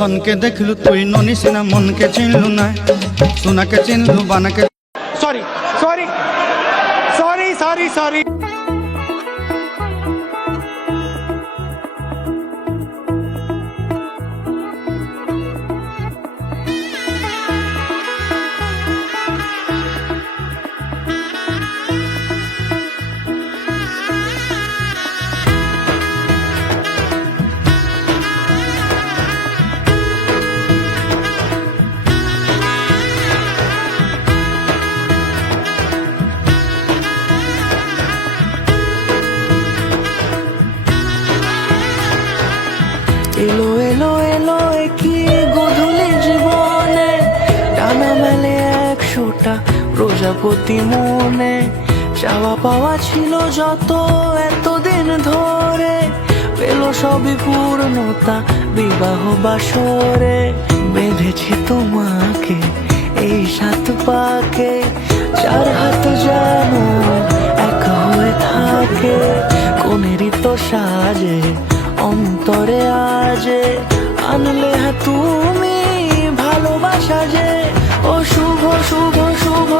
ধনকে দেখলু তুই ননি সিনা মনকে চিনলু না সোনাকে চিনলু বানাকে সরি সরি সরি সরি সরি এলো এলো এলো কি গধূলি জীবনে ডানা মেলে 100টা প্রজাপতি মনে চাওয়া পাওয়া ছিল যত এতদিন ধরে পেল সবই পূর্ণতা বিবাহ বাসরে বেঁধেছি তোমাকে এই 7 পাকে 4 হাত যেন এক হয়ে থাকে কোনেরই তো সাজে অন্তরে আজে আনলে তুমি ভালোবাসা যে ও শুভ শুভ শুভ